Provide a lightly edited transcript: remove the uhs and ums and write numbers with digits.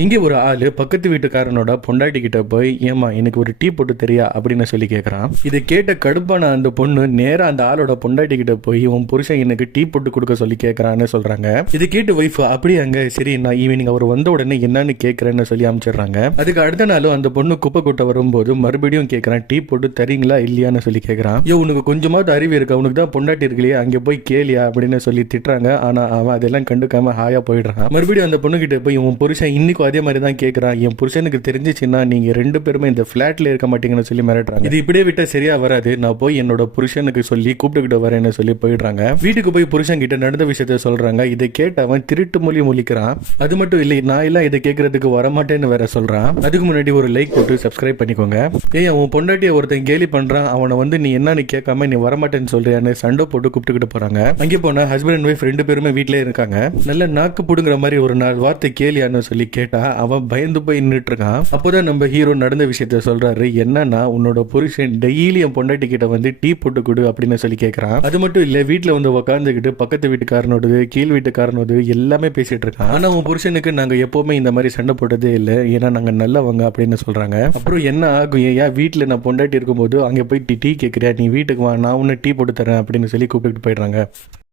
இங்கே ஒரு ஆளு பக்கத்து வீட்டுக்காரனோட பொண்டாட்டி கிட்ட போய், ஏமா எனக்கு ஒரு டீ போட்டு தெரியா அப்படின்னு சொல்லி கேட்கறான். இதை கேட்ட கடுப்பான அந்த பொண்ணு நேரா அந்த ஆளோட பொண்டாட்டி கிட்ட போய், உன் புருஷன் எனக்கு டீ போட்டு கொடுக்க சொல்லி கேட்கறான்னு சொல்றாங்க. இதை கேட்டு ஒய்ஃப், அப்படியாங்க, சரி நான் ஈவினிங் அவர் வந்த உடனே என்னன்னு கேட்கறேன்னு சொல்லி அமைச்சிடுறாங்க. அதுக்கு அடுத்த நாளும் அந்த பொண்ணு குப்பை கொட்ட வரும்போது மறுபடியும் கேட்கறான், டீ போட்டு தரீங்களா இல்லையான்னு சொல்லி கேட்கறான். ஐயோ, உனக்கு கொஞ்சமாவது அறிவு இருக்கு, அவனுக்கு தான் பொண்டாட்டி இருக்கலையே, அங்கே போய் கேளியா அப்படின்னு சொல்லி திட்டுறாங்க. ஆனா அவன் அதெல்லாம் கண்டுக்காம ஹாயா போயிடுறான். மறுபடியும் அந்த பொண்ணு கிட்ட போய், உன் புருஷன் இன்னைக்கு அதே மாதிரி தான் கேட்கறான், என் புருஷனுக்கு தெரிஞ்சிச்சுன்னா நீங்க ரெண்டு பேருமே இந்த பிளாட்ல இருக்க மாட்டீங்கன்னு சொல்லி மிரட்டுறாங்க. இது இப்படியே விட்டா சரியா வராது, நான் போய் என்னோட புருஷனுக்கு சொல்லி கூப்பிட்டுக்கிட்டு வரேன்னு சொல்லி போயிடுறாங்க. வீட்டுக்கு போய் புருஷன் கிட்ட நடந்த விஷயத்த சொல்றாங்க. இதை கேட்டவன் திருட்டு மொழி முழிக்கிறான். அது மட்டும் இல்லை, நான் எல்லாம் இதை கேட்கறதுக்கு வரமாட்டேன்னு வேற சொல்றான். அதுக்கு முன்னாடி ஒரு லைக் போட்டு சப்ஸ்கிரைப் பண்ணிக்கோங்க. ஏன் உன் பொண்டாட்டியை ஒருத்தன் கேலி பண்றான், அவனை வந்து நீ என்னன்னு கேட்காம நீ வரமாட்டேன்னு சொல்றியான்னு சண்டை போட்டு கூப்பிட்டுக்கிட்டு போறாங்க. அங்கே போனா ஹஸ்பண்ட் அண்ட் ஒய்ஃப் ரெண்டு பேருமே வீட்டிலே இருக்காங்க. நல்ல நாக்கு புடுங்குற மாதிரி ஒரு நாள் வார்த்தை கேலியான்னு சொல்லி கேட்டா அவன் பயந்து போய் நின்றுட்டு இருக்கான். அப்போதான் நம்ம ஹீரோ நடந்த விஷயத்த சொல்றாரு. என்னன்னா, உன்னோட புருஷன் டெய்லி என் பொண்டாட்டி கிட்ட வந்து டீ போட்டு கொடு அப்படின்னு சொல்லி கேட்கறான். அது மட்டும் இல்ல, வீட்டுல வந்து உட்காந்துக்கிட்டு பக்கத்து வீட்டுக்காரனோடது கீழ் வீட்டுக்காரனோடு எல்லாமே பேசிட்டு இருக்கான். ஆனா உன் புருஷனுக்கு நாங்க எப்பவுமே இந்த மாதிரி சண்டை போட்டதே இல்லை, ஏன்னா நாங்க நல்லவங்க அப்படின்னு சொல்றாங்க. அப்புறம் என்ன ஆகும், ஏன் வீட்டுல நான் பொண்டாட்டி இருக்கும்போது அங்க போய் டீ கேட்கிறியா, நீ வீட்டுக்கு வா, நான் உன்னை டீ போட்டு தரேன் அப்படின்னு சொல்லி கூப்பிட்டு போயிடுறாங்க.